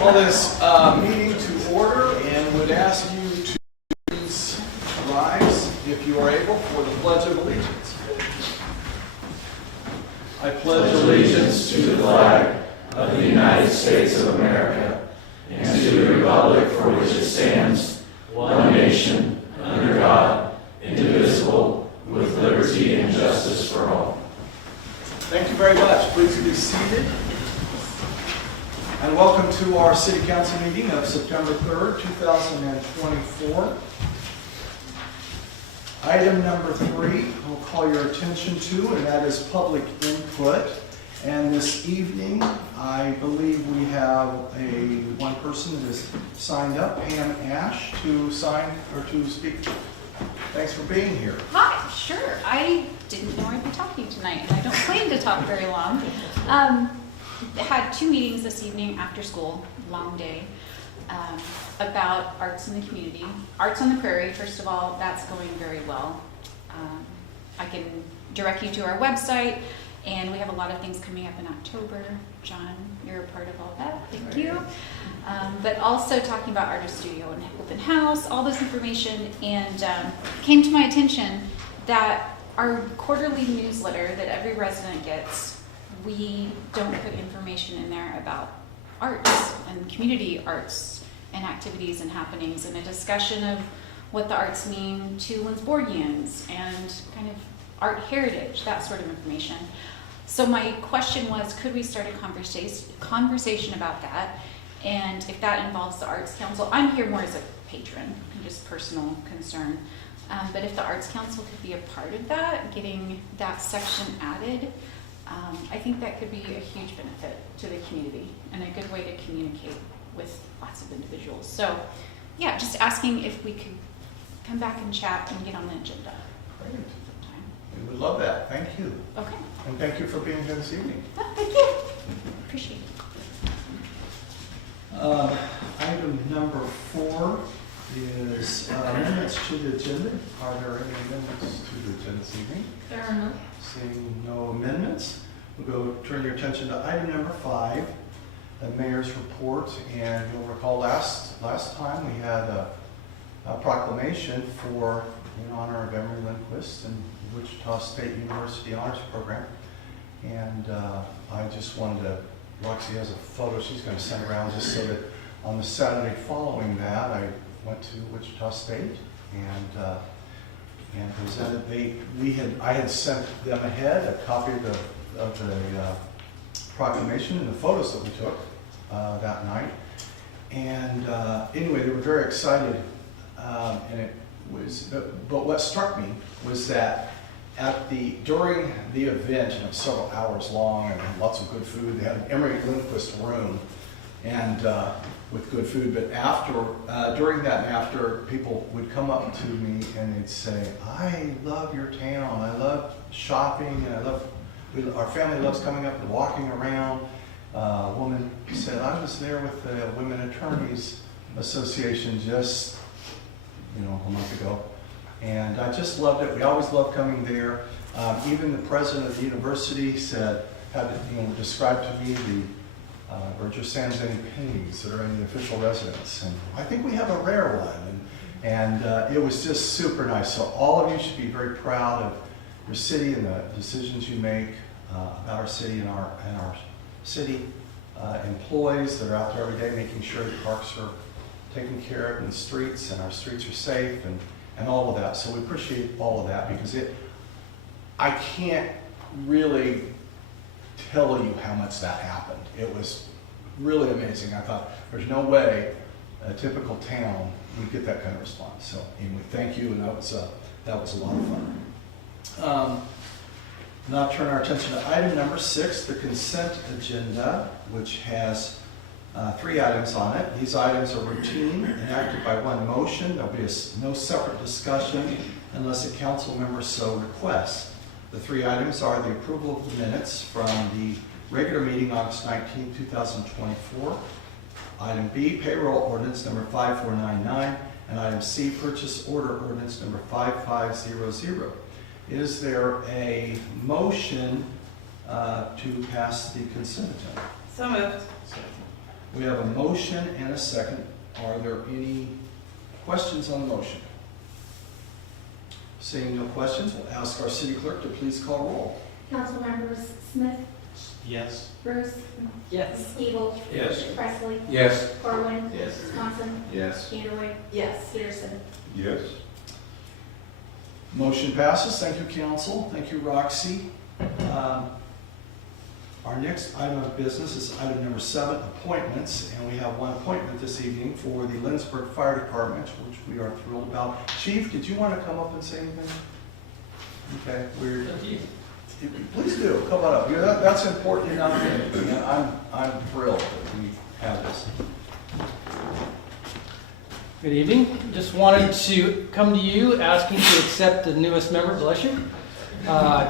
Call this meeting to order and would ask you to please rise, if you are able, for the Pledge of Allegiance. I pledge allegiance to the flag of the United States of America and to the republic for which it stands, one nation, under God, indivisible, with liberty and justice for all. Thank you very much. Please be seated. And welcome to our City Council meeting of September 3rd, 2024. Item number 3, I'll call your attention to, and that is public input. And this evening, I believe we have one person that has signed up, Pam Ash, to speak. Thanks for being here. Hi, sure. I didn't know I'd be talking tonight, and I don't plan to talk very long. Had 2 meetings this evening after school, long day, about arts in the community. Arts on the Prairie, first of all, that's going very well. I can direct you to our website, and we have a lot of things coming up in October. John, you're a part of all that. Thank you. But also talking about Artist Studio and Open House, all this information, and came to my attention that our quarterly newsletter that every resident gets, we don't put information in there about arts and community arts and activities and happenings, and a discussion of what the arts mean to Lindsborgians and kind of art heritage, that sort of information. So my question was, could we start a conversation about that? And if that involves the Arts Council, I'm here more as a patron, just personal concern. But if the Arts Council could be a part of that, getting that section added, I think that could be a huge benefit to the community and a good way to communicate with lots of individuals. So yeah, just asking if we could come back and chat and get on the agenda. Great. We would love that. Thank you. Okay. And thank you for being here this evening. Oh, thank you. Appreciate it. Item number 4 is amendments to the agenda. Are there any amendments to the agenda this evening? There are none. Seeing no amendments, we'll turn your attention to item number 5, the mayor's report. And you'll recall last time we had a proclamation in honor of Emery Lindquist and Wichita State University Honors Program. And I just wanted to, Roxy has a photo she's going to send around just so that on the Saturday following that, I went to Wichita State and presented. I had sent them ahead a copy of the proclamation and the photos that we took that night. And anyway, they were very excited, and it was. But what struck me was that during the event, and it was several hours long and lots of good food. They had an Emery Lindquist room, and with good food. But during that and after, people would come up to me and they'd say, "I love your town. I love shopping, and our family loves coming up and walking around." A woman said, "I was there with the Women Attorneys Association just, a month ago, and I just loved it. We always love coming there." Even the president of the university described to me the Roger Sanzani paintings that are in the official residence, and I think we have a rare one, and it was just super nice. So all of you should be very proud of your city and the decisions you make. about our city and our city employees that are out there every day making sure the parks are taken care of and the streets and our streets are safe and all of that. So we appreciate all of that because I can't really tell you how much that happened. It was really amazing. I thought there's no way a typical town would get that kind of response. So anyway, thank you, and that was a lot of fun. Now turn our attention to item number 6, the consent agenda, which has 3 items on it. These items are routine, enacted by one motion. There'll be no separate discussion unless a council member so requests. The 3 items are the approval of the minutes from the regular meeting August 19, 2024. Item B, payroll ordinance number 5499, and item C, purchase order ordinance number 5500. Is there a motion to pass the consent agenda? So moved. We have a motion and a second. Are there any questions on the motion? Seeing no questions, we'll ask our city clerk to please call roll. Council members Smith, Yes. Bruce, Yes. Evil, Yes. Presley, Yes. Corwin, Yes. Thompson, Yes. Vanderway, Yes. Peterson. Yes. Motion passes. Thank you, council. Thank you, Roxy. Our next item of business is item number 7, appointments, and we have one appointment this evening for the Lindsborg Fire Department, which we are thrilled about. Chief, did you want to come up and say anything? Okay, please do. Come on up. That's important enough, and I'm thrilled that we have this. Good evening. Just wanted to come to you asking to accept the newest member, bless you,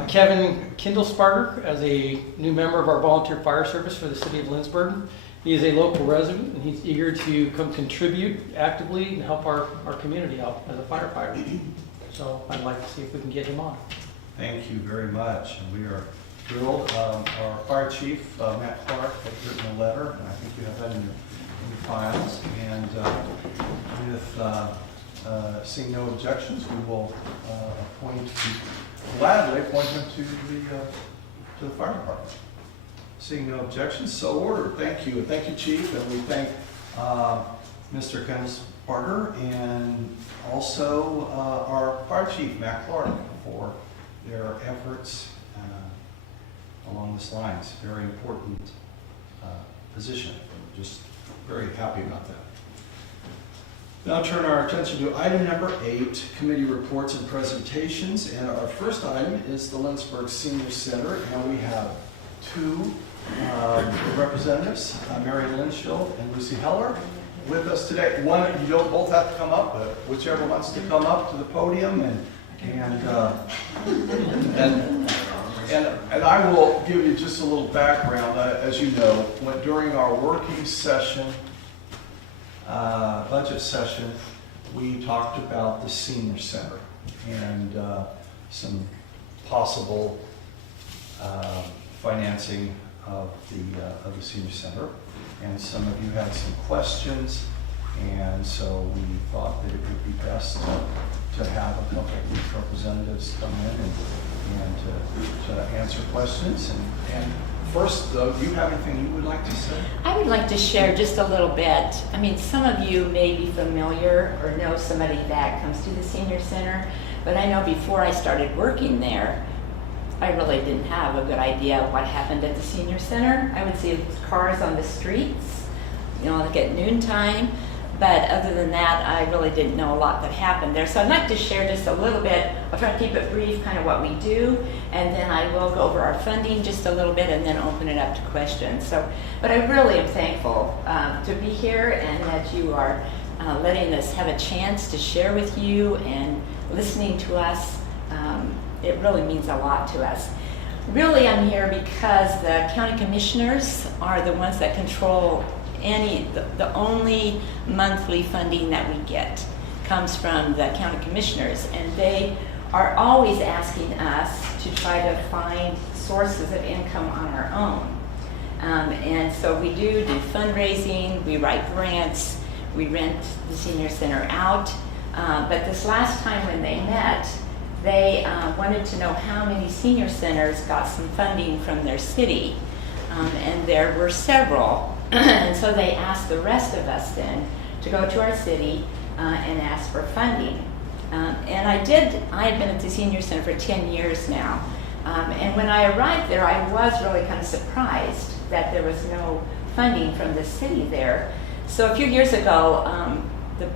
Kevin Kindlesparger, as a new member of our volunteer fire service for the city of Lindsborg. He is a local resident and he's eager to come contribute actively and help our community out as a firefighter. So I'd like to see if we can get him on. Thank you very much. And we are thrilled. Our fire chief, Matt Clark, has written a letter, and I think you have that in your files. And with seeing no objections, we will gladly appoint him to the fire department. Seeing no objections, so ordered. Thank you. Thank you, Chief. And we thank Mr. Kindlesparger and also our fire chief, Matt Clark, for their efforts along this lines. Very important position. Just very happy about that. Now turn our attention to item number 8, committee reports and presentations. And our first item is the Lindsborg Senior Center, and we have 2 representatives, Mary Linshield and Lucy Heller, with us today. One, you don't both have to come up, but whichever wants to come up to the podium, and I will give you just a little background. As you know, during our working session, budget session, we talked about the senior center and some possible financing of the senior center. And some of you had some questions, and so we thought that it would be best to have a couple of these representatives come in and to answer questions. And first, though, do you have anything you would like to say? I would like to share just a little bit. I mean, some of you may be familiar or know somebody that comes to the senior center, but I know before I started working there, I really didn't have a good idea of what happened at the senior center. I would see cars on the streets, like at noontime, but other than that, I really didn't know a lot that happened there. So I'd like to share just a little bit. I'll try to keep it brief, kind of what we do, and then I will go over our funding just a little bit and then open it up to questions. But I really am thankful to be here and that you are letting us have a chance to share with you and listening to us. It really means a lot to us. Really, I'm here because the county commissioners are the ones that control the only monthly funding that we get comes from the county commissioners, and they are always asking us to try to find sources of income on our own. And so we do fundraising, we write grants, we rent the senior center out. But this last time when they met, they wanted to know how many senior centers got some funding from their city. And there were several. And so they asked the rest of us then to go to our city and ask for funding. And I had been at the senior center for 10 years now. And when I arrived there, I was really kind of surprised that there was no funding from the city there. So a few years ago, the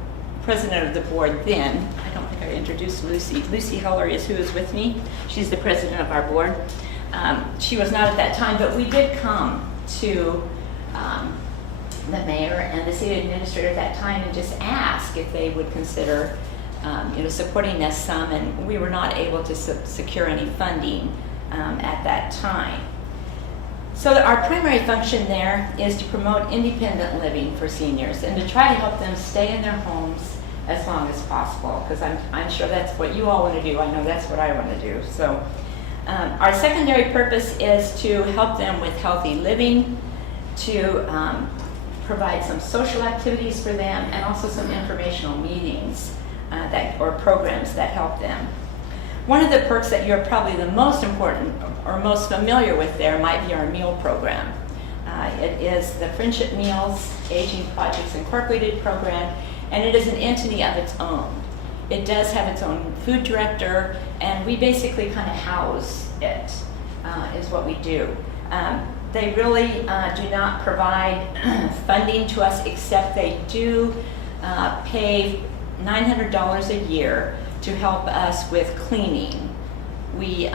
president of the board then, I don't think I introduced Lucy Heller is who is with me. She's the president of our board. She was not at that time, but we did come to the mayor and the city administrator at that time and just ask if they would consider supporting us some, and we were not able to secure any funding at that time. So our primary function there is to promote independent living for seniors and to try to help them stay in their homes as long as possible, because I'm sure that's what you all want to do. I know that's what I want to do. So our secondary purpose is to help them with healthy living, to provide some social activities for them, and also some informational meetings or programs that help them. One of the perks that you're probably the most important or most familiar with there might be our meal program. It is the Friendship Meals Aging Projects Incorporated program, and it is an entity of its own. It does have its own food director, and we basically kind of house it, is what we do. They really do not provide funding to us, except they do pay $900 a year to help us with cleaning. We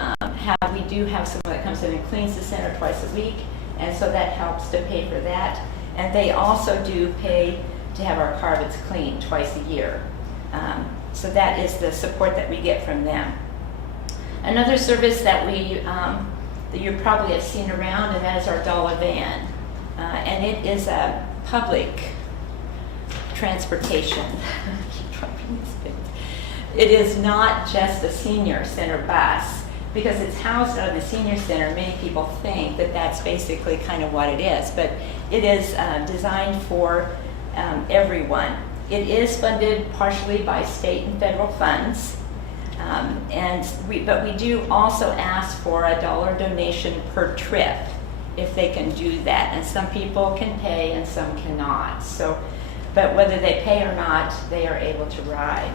do have someone that comes in and cleans the center twice a week, and so that helps to pay for that. And they also do pay to have our carpets cleaned twice a year. So that is the support that we get from them. Another service that that you probably have seen around, and that is our dollar van. And it is a public transportation. It is not just a senior center bus, because it's housed out of the senior center. Many people think that that's basically kind of what it is, but it is designed for everyone. It is funded partially by state and federal funds, but we do also ask for a $1 donation per trip if they can do that, and some people can pay and some cannot. So, but whether they pay or not, they are able to ride.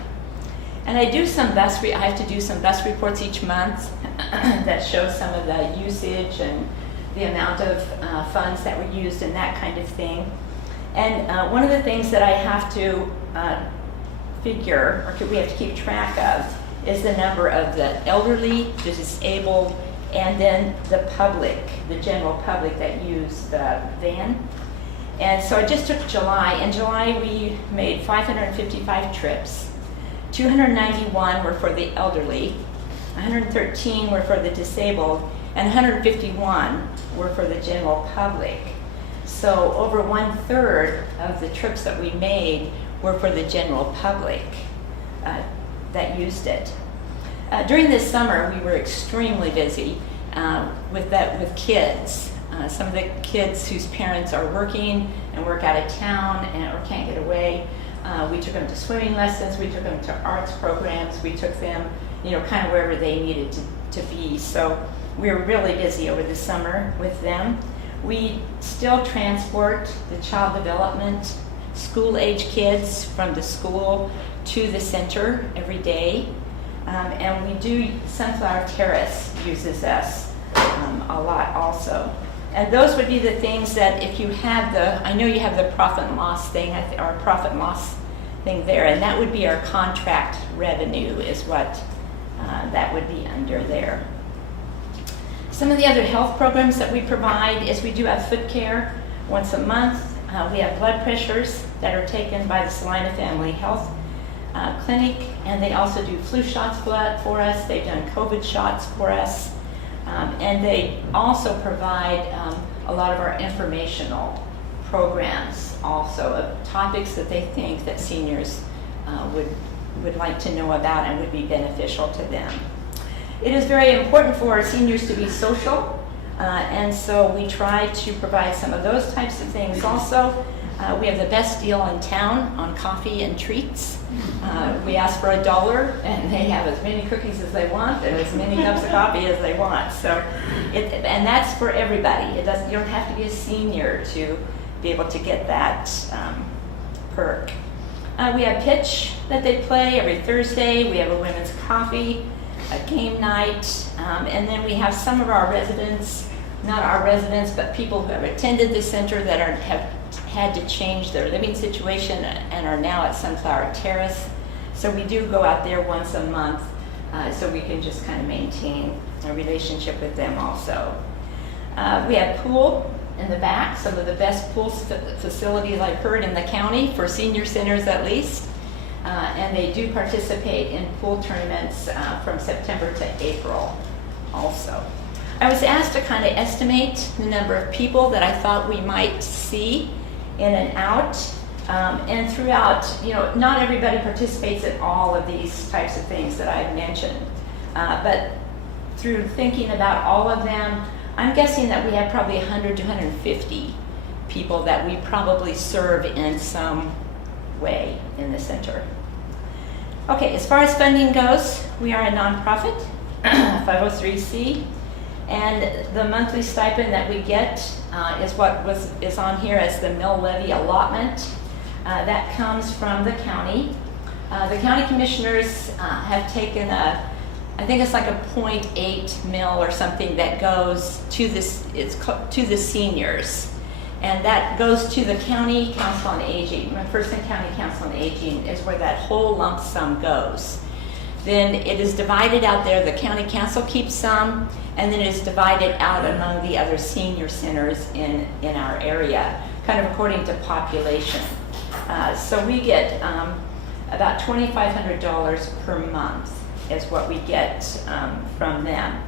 And I have to do some bus reports each month that show some of the usage and the amount of funds that were used and that kind of thing. And one of the things that I have to figure, or we have to keep track of, is the number of the elderly, the disabled, and then the public, the general public that use the van. And so I just took July. In July, we made 555 trips. 291 were for the elderly, 113 were for the disabled, and 151 were for the general public. So over 1/3 of the trips that we made were for the general public that used it. During this summer, we were extremely busy with kids. Some of the kids whose parents are working and work out of town or can't get away. We took them to swimming lessons, we took them to arts programs, we took them, kind of wherever they needed to be. So we were really busy over the summer with them. We still transport the child development, school-age kids from the school to the center every day. And we do, Sunflower Terrace uses us a lot also. And those would be the things that if you had I know you have the profit and loss thing, or profit and loss thing there, and that would be our contract revenue is what that would be under there. Some of the other health programs that we provide is we do have foot care once a month. We have blood pressures that are taken by the Salina Family Health Clinic, and they also do flu shots for us. They've done COVID shots for us. And they also provide a lot of our informational programs also of topics that they think that seniors would like to know about and would be beneficial to them. It is very important for our seniors to be social, and so we try to provide some of those types of things also. We have the best deal in town on coffee and treats. We ask for $1 and they have as many cookies as they want and as many cups of coffee as they want. And that's for everybody. You don't have to be a senior to be able to get that perk. We have pitch that they play every Thursday. We have a women's coffee, a game night, and then we have some of our residents, not our residents, but people who have attended the center that have had to change their living situation and are now at Sunflower Terrace. So we do go out there once a month so we can just kind of maintain a relationship with them also. We have pool in the back, some of the best pool facilities I've heard in the county for senior centers at least. And they do participate in pool tournaments from September to April also. I was asked to kind of estimate the number of people that I thought we might see in and out. And throughout, not everybody participates in all of these types of things that I've mentioned. But through thinking about all of them, I'm guessing that we have probably 100 to 150 people that we probably serve in some way in the center. Okay, as far as funding goes, we are a nonprofit, 503c, and the monthly stipend that we get is what is on here as the mill levy allotment. That comes from the county. The county commissioners have taken I think it's like a 0.8 mil or something that goes to to the seniors. And that goes to the County Council on Aging. McPherson County Council on Aging is where that whole lump sum goes. Then it is divided out there, the county council keeps some, and then it is divided out among the other senior centers in our area, kind of according to population. So we get about $2,500 per month is what we get from them.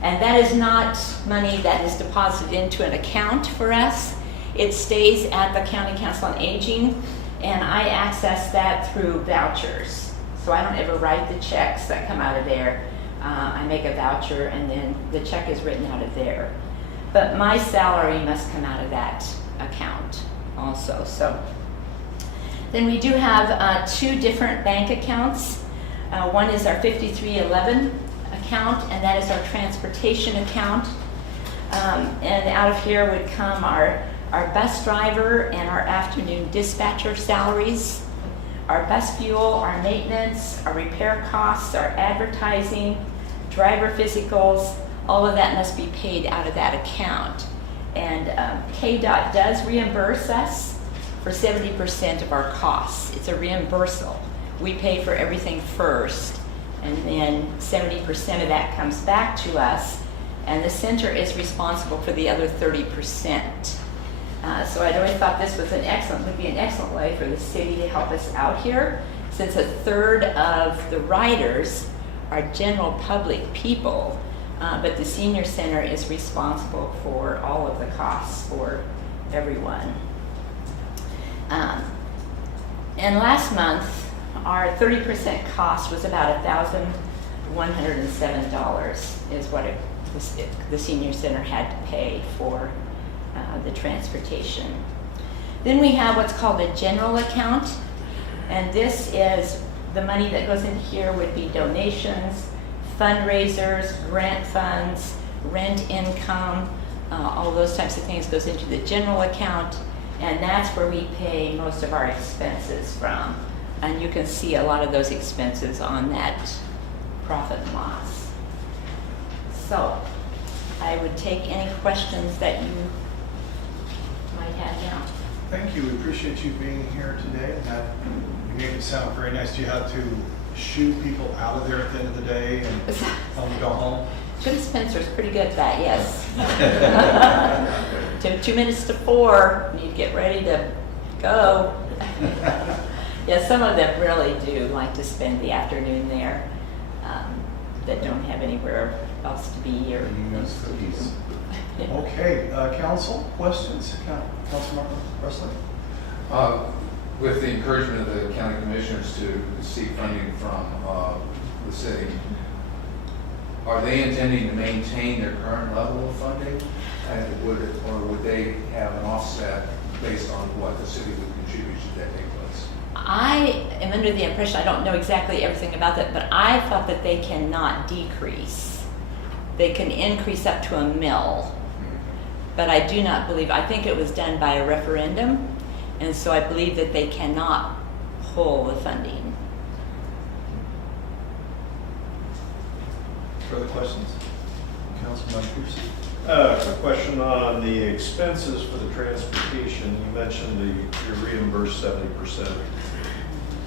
And that is not money that is deposited into an account for us. It stays at the County Council on Aging, and I access that through vouchers. So I don't ever write the checks that come out of there. I make a voucher, and then the check is written out of there. But my salary must come out of that account also. So then we do have 2 different bank accounts. One is our 5311 account, and that is our transportation account. And out of here would come our bus driver and our afternoon dispatcher salaries, our bus fuel, our maintenance, our repair costs, our advertising, driver physicals, all of that must be paid out of that account. And KDOT does reimburse us for 70% of our costs. It's a reimbursal. We pay for everything first, and then 70% of that comes back to us, and the center is responsible for the other 30%. So I always thought this was would be an excellent way for the city to help us out here, since 1/3 of the riders are general public people, but the senior center is responsible for all of the costs for everyone. And last month, our 30% cost was about $1,107 is what the senior center had to pay for the transportation. Then we have what's called a general account, and this is the money that goes in here would be donations, fundraisers, grant funds, rent income, all those types of things goes into the general account, and that's where we pay most of our expenses from. And you can see a lot of those expenses on that profit and loss. So I would take any questions that you might have now. Thank you. We appreciate you being here today. And that you made it sound very nice. Do you have to shoo people out of there at the end of the day and tell them to go home? Jim Spencer's pretty good at that, yes. 2 minutes to 4, you get ready to go. Yeah, some of them really do like to spend the afternoon there, that don't have anywhere else to be or things to do. Okay, council, questions? Councilmember Presley? With the encouragement of the county commissioners to seek funding from the city, are they intending to maintain their current level of funding? And would they have an offset based on what the city would contribute should that take place? I am under the impression, I don't know exactly everything about that, but I thought that they cannot decrease. They can increase up to a mill, but I do not believe, I think it was done by a referendum, and so I believe that they cannot pull the funding. Further questions? Councilman Pierce? Quick question on the expenses for the transportation. You mentioned you're reimbursed 70%.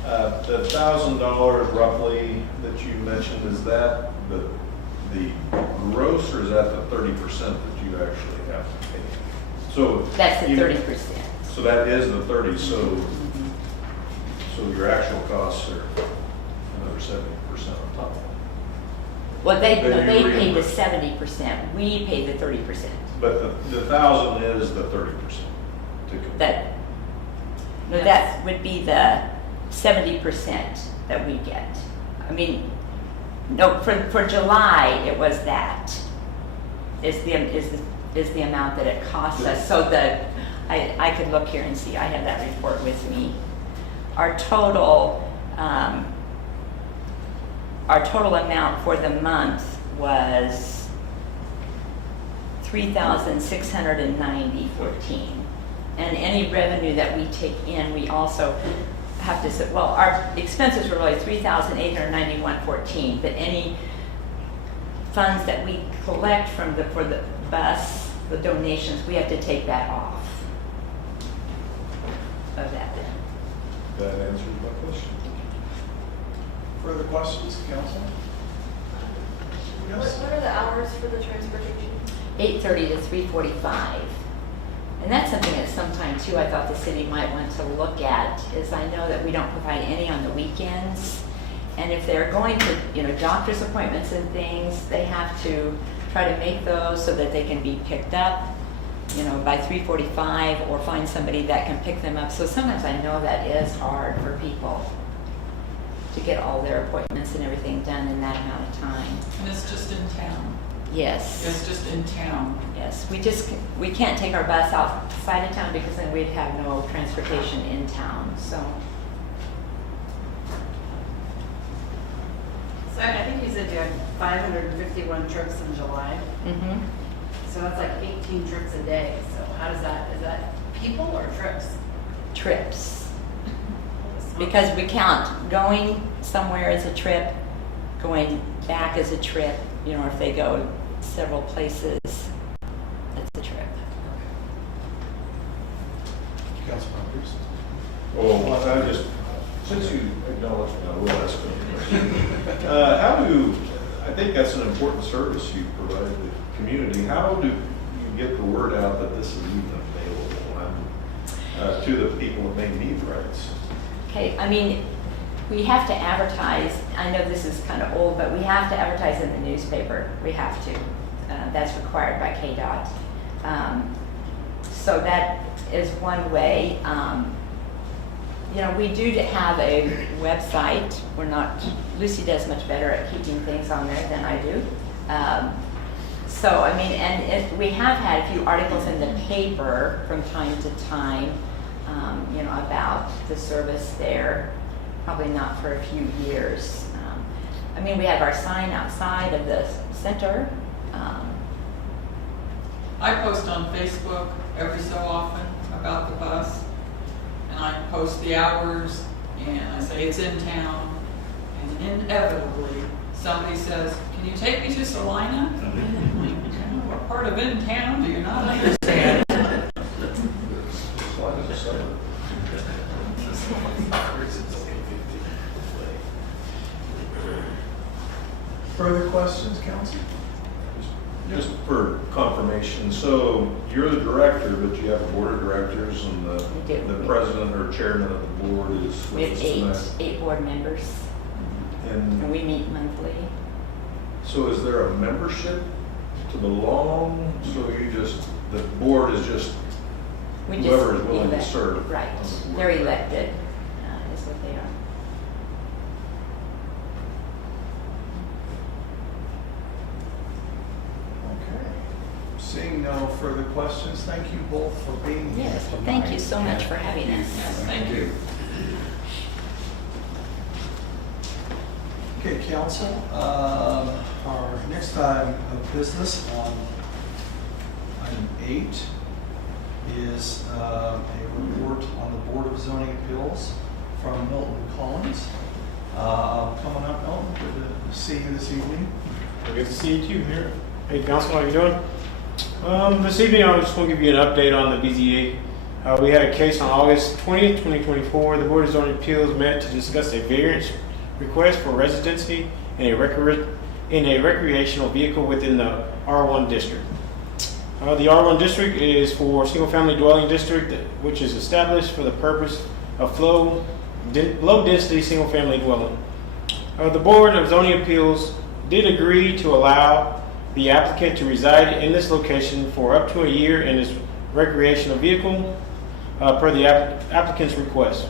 The $1,000 roughly that you mentioned, is that the gross or is that the 30% that you actually have to pay? So That's the you- 30%. So that is the 30, so your actual costs are another 70% on top of it. Well, they Then you pay the reimburse. 70%, we pay the 30%. But the 1,000 is the 30%. That, no, that would be the 70% that we get. I mean, no, for July, it was that, is the amount that it costs us. So I could look here and see, I have that report with me. Our total amount for the month was $3,690.14. And any revenue that we take in, we also have to say, well, our expenses were really $3,891.14, but any funds that we collect for the bus, the donations, we have to take that off of that. That answers my question. Further questions, council? Yes? What are the hours for the transportation? 8:30 to 3:45. And that's something that sometime too, I thought the city might want to look at, is I know that we don't provide any on the weekends. And if they're going to, doctor's appointments and things, they have to try to make those so that they can be picked up, by 3:45 or find somebody that can pick them up. So sometimes I know that is hard for people to get all their appointments and everything done in that amount of time. And it's just in town. Yes. It's just in town. Yes, we can't take our bus outside of town because then we'd have no transportation in town, so. So I think you said you had 551 trips in July, Mhm. so that's like 18 trips a day. So how does that, is that people or trips? Trips. Because we count going somewhere as a trip, going back as a trip, if they go several places, that's a trip. Councilman Pierce? Well, since you acknowledged me, I will ask a question. I think that's an important service you provide the community. How do you get the word out that this is even available to the people that may need rides? Okay, we have to advertise, I know this is kind of old, but we have to advertise in the newspaper. We have to. That's required by KDOT. So that is one way. We do have a website. Lucy does much better at keeping things on there than I do. We have had a few articles in the paper from time to time, about the service there. Probably not for a few years. We have our sign outside of the center. I post on Facebook every so often about the bus, and I post the hours, and I say it's in town, and inevitably somebody says, "Can you take me to Salina?" What part of in town do you not understand? Further questions, council? Just for confirmation, so you're the director, but you have a board of directors and We do. the president or chairman of the board is We with have us tonight. eight board members, and And we meet monthly. so is there a membership to belong? So the board is just We just whoever is willing to elect- serve. Right, on the board. they're elected, is what they are. Okay. Seeing no further questions. Thank you both for being here Yes, well, tonight. thank you so much for having us. Thank you. Okay, council, our next item of business on item 8 is a report on the Board of Zoning Appeals from Milton Collins. Coming up, Milton, good to see you this evening. Good to see you too, Mayor. Hey, Council, how you doing? This evening, I was just going to give you an update on the BZA. We had a case on August 20th, 2024. The Board of Zoning Appeals met to discuss a variance request for residency in a recreational vehicle within the R1 district. The R1 district is for single-family dwelling district, which is established for the purpose of low-density single-family dwelling. The Board of Zoning Appeals did agree to allow the applicant to reside in this location for up to a year in his recreational vehicle per the applicant's request,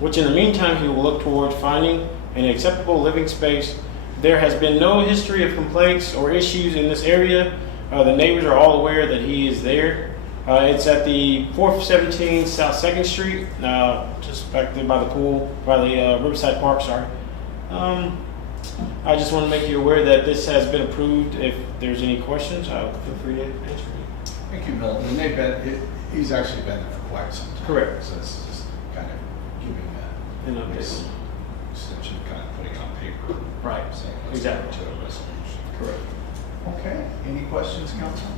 which in the meantime he will look towards finding an acceptable living space. There has been no history of complaints or issues in this area. The neighbors are all aware that he is there. It's at the 417 South 2nd Street, just back there by the pool, by the Riverside Park, sorry. I just want to make you aware that this has been approved. If there's any questions, feel free to answer. Thank you, Milton. And they've been, he's actually been there for quite some time. Correct. So it's just kind of giving that An update. extension, kind of putting on paper. Right. Saying let's Exactly. go to a resolution. Correct. Okay, any questions, council?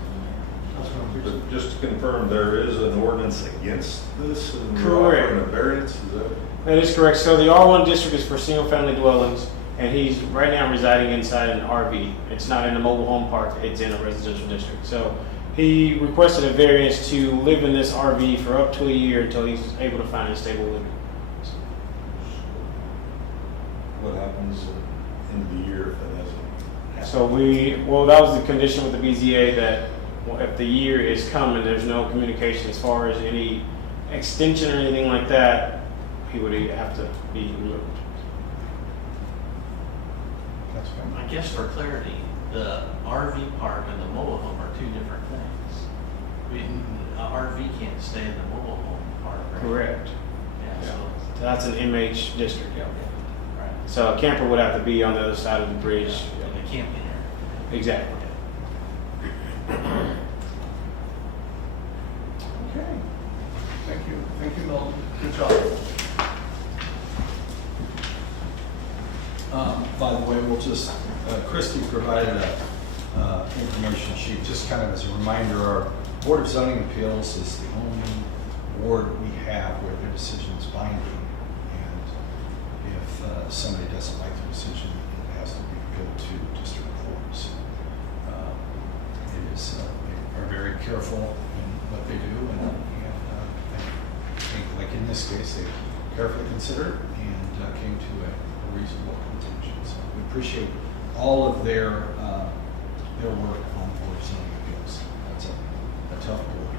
But just to confirm, there is an ordinance against this and you're Correct. offering a variance, is that? That is correct. So the R1 district is for single-family dwellings, and he's right now residing inside an RV. It's not in a mobile home park, it's in a residential district. So he requested a variance to live in this RV for up to a year until he's able to find a stable living. What happens in the year if that hasn't? So that was the condition with the BZA, that if the year is come and there's no communication as far as any extension or anything like that, he would have to be removed. That's fine. I guess for clarity, the RV park and the mobile home are two different things. An RV can't stay in the mobile home park, right? Correct. Yeah, so, So that's an MH district. right, So a camper would have to be on the other side of the bridge. in the camping area. Exactly. Okay. Thank you, Milton. Good job. By the way, we'll just, Christie provided a information sheet, just kind of as a reminder, our Board of Zoning Appeals is the only board we have where their decision is binding. And if somebody doesn't like the decision, it has to be appealed to district court. So, it is, they are very careful in what they do, and I think, like in this case, they carefully considered and came to a reasonable conclusion. So we appreciate all of their work on Board of Zoning Appeals. That's a tough board.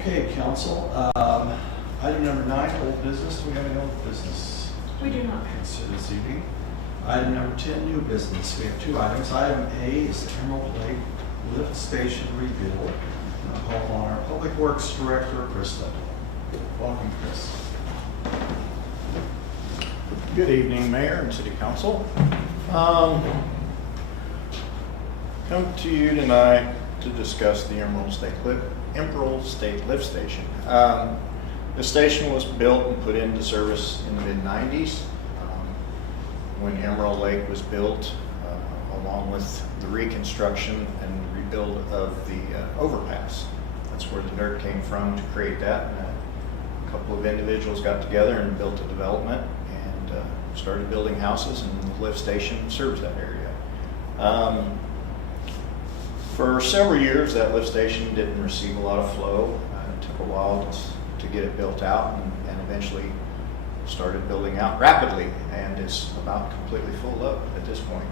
Okay, council. Item number 9, old business. Do we have any old business? We do not. Consider this evening. Item number 10, new business. We have 2 items. Item A is the Emerald Lake Lift Station rebuild. And I'll call on our Public Works Director, Chris Little. Welcome, Chris. Good evening, Mayor and City Council. Come to you tonight to discuss the Emerald State Lift Station. The station was built and put into service in the mid-90s when Emerald Lake was built, along with the reconstruction and rebuild of the overpass. That's where the dirt came from to create that. And a couple of individuals got together and built a development and started building houses, and the lift station serves that area. For several years, that lift station didn't receive a lot of flow. It took a while to get it built out, and eventually started building out rapidly, and is about completely full up at this point.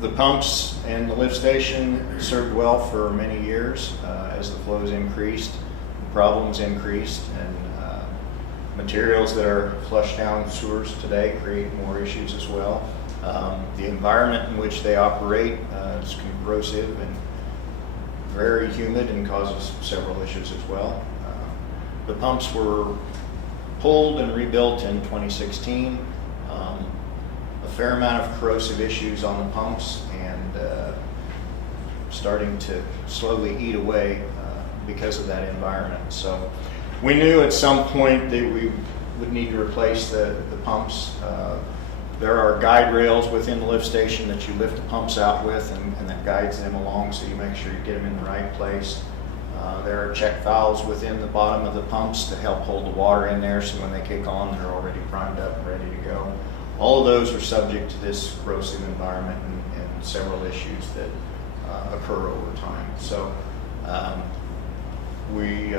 The pumps and the lift station served well for many years. As the flows increased, the problems increased, and materials that are flushed down sewers today create more issues as well. The environment in which they operate is corrosive and very humid and causes several issues as well. The pumps were pulled and rebuilt in 2016. A fair amount of corrosive issues on the pumps and starting to slowly eat away because of that environment. So we knew at some point that we would need to replace the pumps. There are guide rails within the lift station that you lift the pumps out with, and that guides them along, so you make sure you get them in the right place. There are check valves within the bottom of the pumps that help hold the water in there, so when they kick on, they're already primed up and ready to go. All of those are subject to this corrosive environment and several issues that occur over time. So we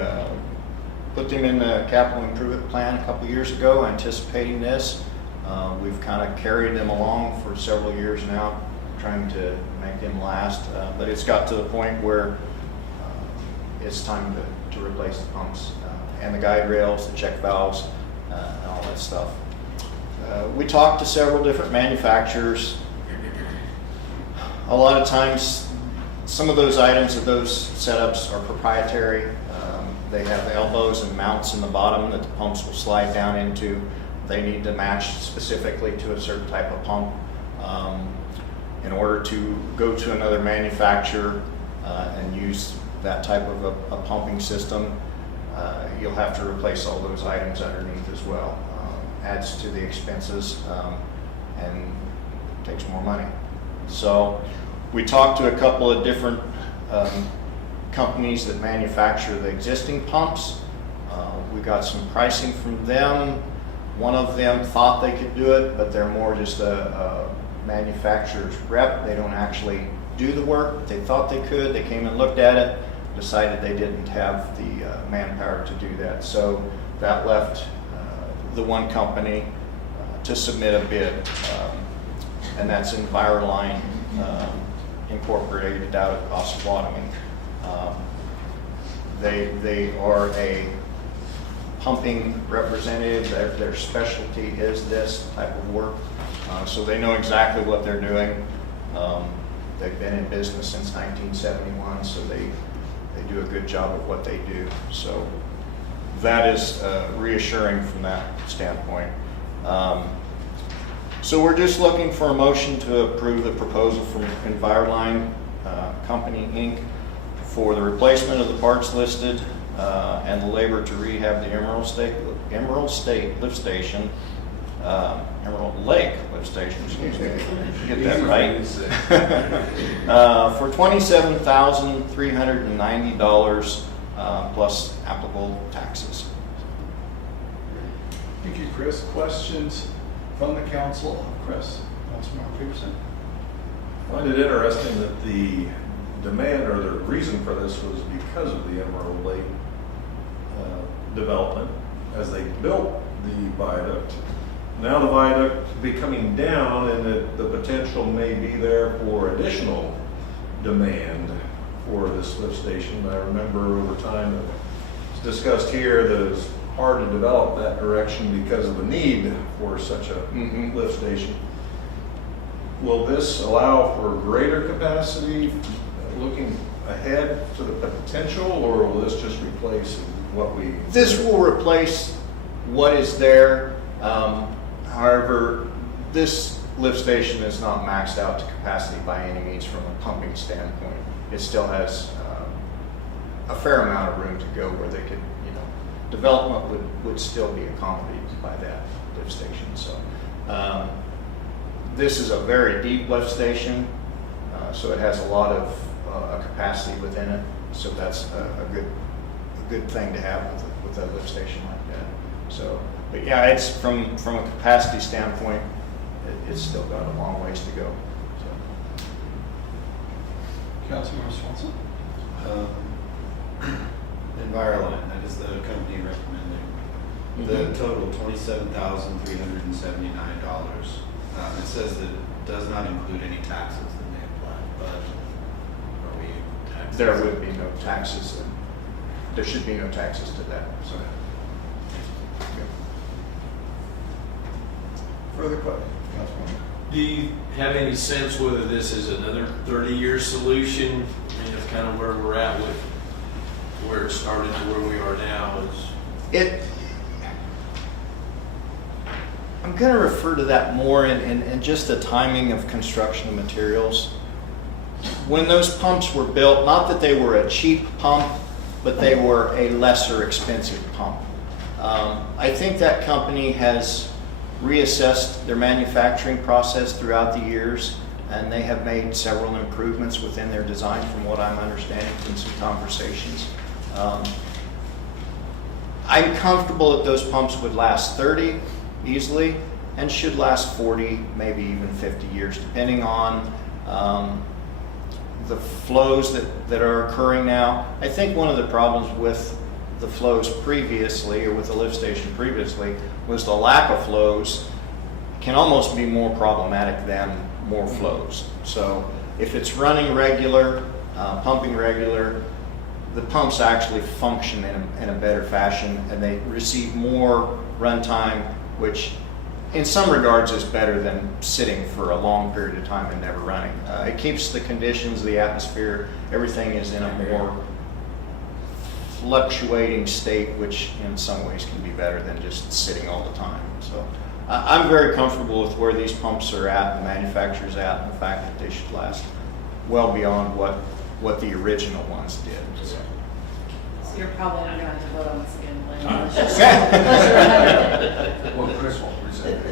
put them in the capital improvement plan a couple years ago, anticipating this. We've kind of carried them along for several years now, trying to make them last, but it's got to the point where it's time to replace the pumps and the guide rails, the check valves, and all that stuff. We talked to several different manufacturers. A lot of times, some of those items of those setups are proprietary. They have elbows and mounts in the bottom that the pumps will slide down into. They need to match specifically to a certain type of pump. In order to go to another manufacturer and use that type of a pumping system, you'll have to replace all those items underneath as well. Adds to the expenses and takes more money. So we talked to a couple of different companies that manufacture the existing pumps. We got some pricing from them. One of them thought they could do it, but they're more just a manufacturer's rep. They don't actually do the work, but they thought they could. They came and looked at it, decided they didn't have the manpower to do that. So that left the one company to submit a bid, and that's Enviroline Incorporated out of Osawatomie. They are a pumping representative. Their specialty is this type of work, so they know exactly what they're doing. They've been in business since 1971, so they do a good job of what they do. So that is reassuring from that standpoint. So we're just looking for a motion to approve the proposal from Enviroline Company, Inc. for the replacement of the parts listed and the labor to rehab the Emerald Lake lift station, excuse me, get that right, for $27,390 plus applicable taxes. Thank you, Chris. Questions from the council? Chris, Councilmember Peterson. I find it interesting that the demand or the reason for this was because of the Emerald Lake development as they built the viaduct. Now the viaduct be coming down, and the potential may be there for additional demand for this lift station. I remember over time it was discussed here that it's hard to develop that direction because of the need for such a lift station. Will this allow for greater capacity looking ahead to the potential, or will this just replace what we... This will replace what is there. However, this lift station is not maxed out to capacity by any means from a pumping standpoint. It still has a fair amount of room to go where they could, development would still be accommodated by that lift station. So this is a very deep lift station, so it has a lot of capacity within it. So that's a good thing to have with a lift station like that. So, but yeah, it's from a capacity standpoint, it's still got a long ways to go. So. Councilmember Swanson. Enviroline, that is the company recommending. The total $27,379. It says that it does not include any taxes that may apply, but are we taxed? There would be no taxes. There should be no taxes to that. So. Further questions? Councilmember. Do you have any sense whether this is another 30-year solution? I mean, it's kind of where we're at with where it started to where we are now. I'm going to refer to that more in just the timing of construction of materials. When those pumps were built, not that they were a cheap pump, but they were a lesser expensive pump. I think that company has reassessed their manufacturing process throughout the years, and they have made several improvements within their design from what I'm understanding from some conversations. I'm comfortable that those pumps would last 30 easily and should last 40, maybe even 50 years, depending on the flows that are occurring now. I think one of the problems with the flows previously, or with the lift station previously, was the lack of flows can almost be more problematic than more flows. So if it's running regular, pumping regular, the pumps actually function in a better fashion, and they receive more runtime, which in some regards is better than sitting for a long period of time and never running. It keeps the conditions, the atmosphere, everything is in a more fluctuating state, which in some ways can be better than just sitting all the time. So I'm very comfortable with where these pumps are at, the manufacturer's at, and the fact that they should last well beyond what the original ones did. So. So you're probably not going to have to vote on this again, Lynn. Well, Chris won't present it.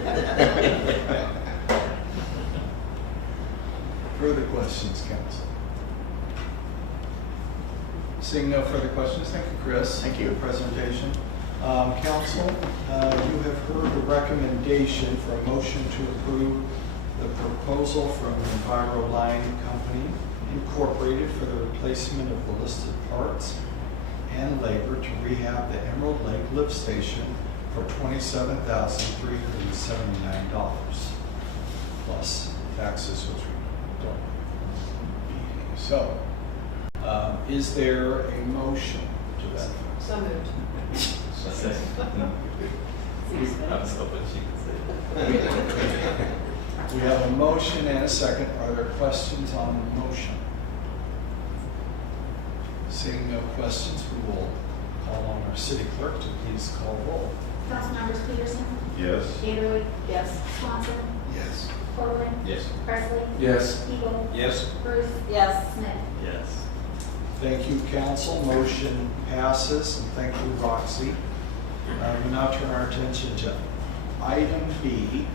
Further questions, council? Seeing no further questions, thank you, Chris. Thank you. For the presentation. Council, you have heard the recommendation for a motion to approve the proposal from Enviroline Company Incorporated for the replacement of the listed parts and labor to rehab the Emerald Lake Lift Station for $27,379 plus taxes, which we don't. So, is there a motion to that? So moved. We have a motion and a second. Are there questions on the motion? Seeing no questions, we will call on our city clerk to please call roll. Councilmembers Peterson, Yes. Gatorade, Yes. Swanson, Yes. Corwin, Yes. Presley, Yes. Eagle, Yes. Bruce, Yes. Smith. Yes. Thank you, council. Motion passes, and thank you, Roxy. We now turn our attention to item B,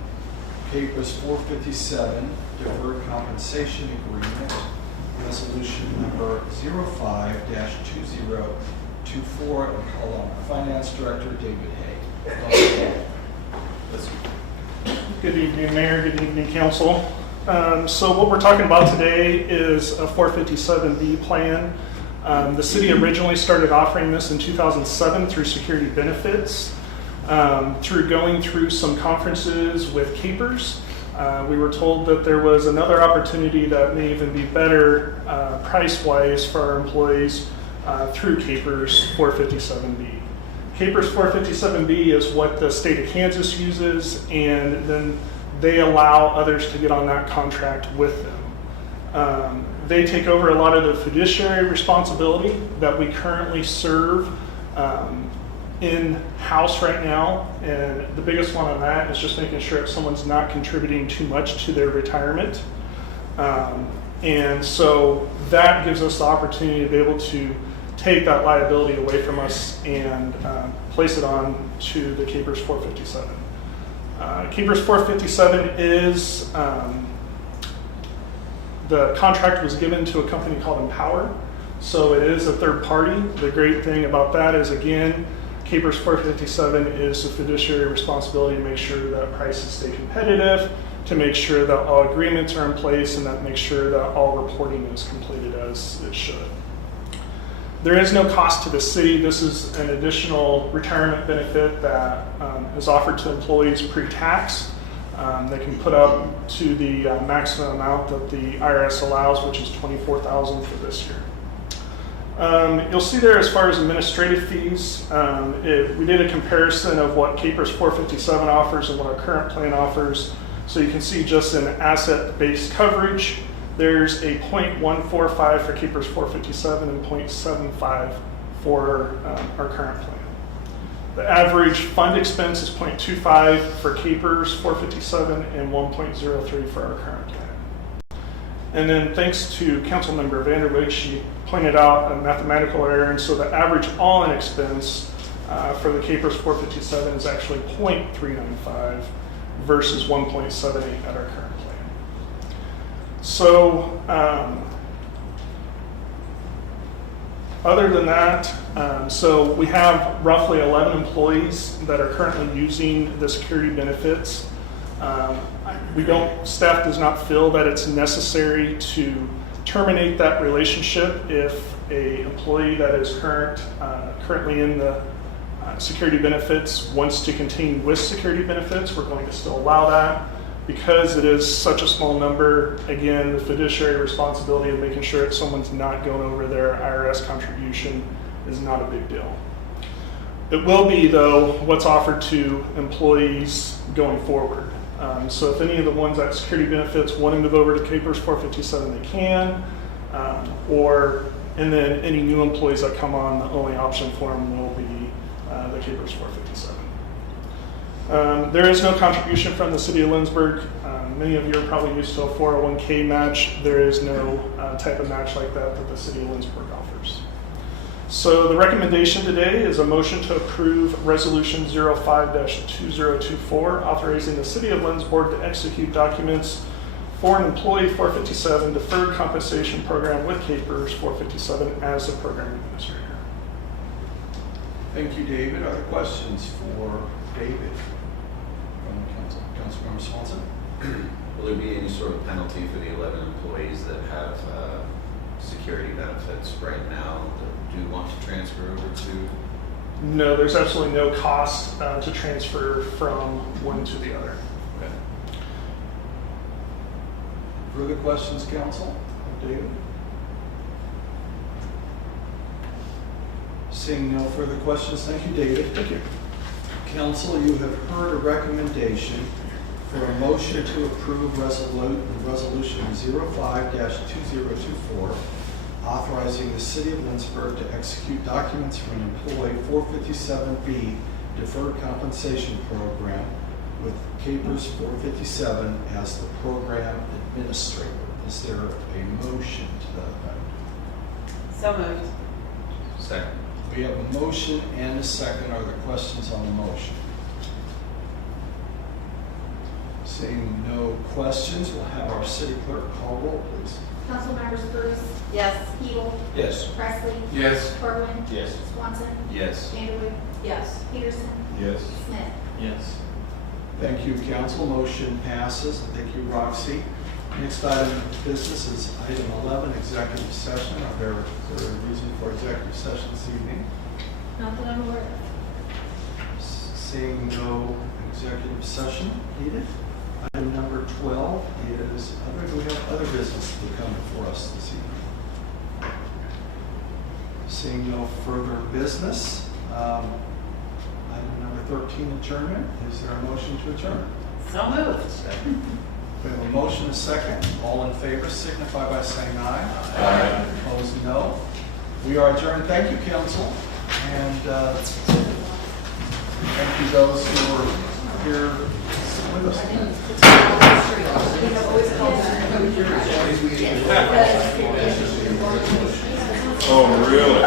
Capers 457, Deferred Compensation Agreement, Resolution number 05-2024, and call on our Finance Director, David Hay. Good evening, Mayor. Good evening, Council. So what we're talking about today is a 457B plan. The city originally started offering this in 2007 through Security Benefits. Through going through some conferences with Capers, we were told that there was another opportunity that may even be better price-wise for our employees through Capers 457B. Capers 457B is what the state of Kansas uses, and then they allow others to get on that contract with them. They take over a lot of the fiduciary responsibility that we currently serve in-house right now, and the biggest one on that is just making sure that someone's not contributing too much to their retirement. And so that gives us the opportunity to be able to take that liability away from us and place it on to the Capers 457. Capers 457 is, the contract was given to a company called Empower, so it is a third party. The great thing about that is, again, Capers 457 is a fiduciary responsibility to make sure that prices stay competitive, to make sure that all agreements are in place, and that make sure that all reporting is completed as it should. There is no cost to the city. This is an additional retirement benefit that is offered to employees pre-tax. They can put up to the maximum amount that the IRS allows, which is $24,000 for this year. You'll see there, as far as administrative fees, we did a comparison of what Capers 457 offers and what our current plan offers. So you can see just in asset-based coverage, there's a 0.145 for Capers 457 and 0.75 for our current plan. The average fund expense is 0.25 for Capers 457 and 1.03 for our current plan. And then thanks to Councilmember Vanderwijk, she pointed out a mathematical error, and so the average all-in expense for the Capers 457 is actually 0.395 versus 1.78 at our current plan. So other than that, so we have roughly 11 employees that are currently using the security benefits. Staff does not feel that it's necessary to terminate that relationship if a employee that is currently in the security benefits wants to continue with security benefits. We're going to still allow that. Because it is such a small number, again, the fiduciary responsibility of making sure that someone's not going over their IRS contribution is not a big deal. It will be, though, what's offered to employees going forward. So if any of the ones at security benefits want to move over to Capers 457, they can. And then any new employees that come on, the only option for them will be the Capers 457. There is no contribution from the city of Lindsborg. Many of you are probably used to a 401k match. There is no type of match like that the city of Lindsborg offers. So the recommendation today is a motion to approve Resolution 05-2024, authorizing the city of Lindsborg to execute documents for an employee 457 deferred compensation program with Capers 457 as the program administrator. Thank you, David. Are there questions for David from the council? Councilmember Swanson? Will there be any sort of penalty for the 11 employees that have security benefits right now that do want to transfer over to? No, there's absolutely no cost to transfer from one to the other. Okay. Further questions, council? David? Seeing no further questions, thank you, David. Thank you. Council, you have heard a recommendation for a motion to approve Resolution 05-2024, authorizing the city of Lindsborg to execute documents for an employee 457B deferred compensation program with Capers 457 as the program administrator. Is there a motion to that effect? So moved. Second. We have a motion and a second. Are there questions on the motion? Seeing no questions, we'll have our city clerk call roll, please. Councilmembers Bruce, Yes. Hebel, Yes. Presley, Yes. Corwin, Yes. Swanson, Yes. Vanderwood, Yes. Peterson, Yes. Smith. Yes. Thank you, council. Motion passes. Thank you, Roxy. Next item of business is item 11, executive session. Is there a reason for executive session this evening? Not that I'm aware of. Seeing no executive session needed. Item number 12 is other. Do we have other business to come before us this evening? Seeing no further business. Item number 13, adjournment. Is there a motion to adjourn? So moved. We have a motion and a second. All in favor signify by saying aye. Aye. Opposed, no. We are adjourned. Thank you, council. And thank you those who were here with us. Oh, really?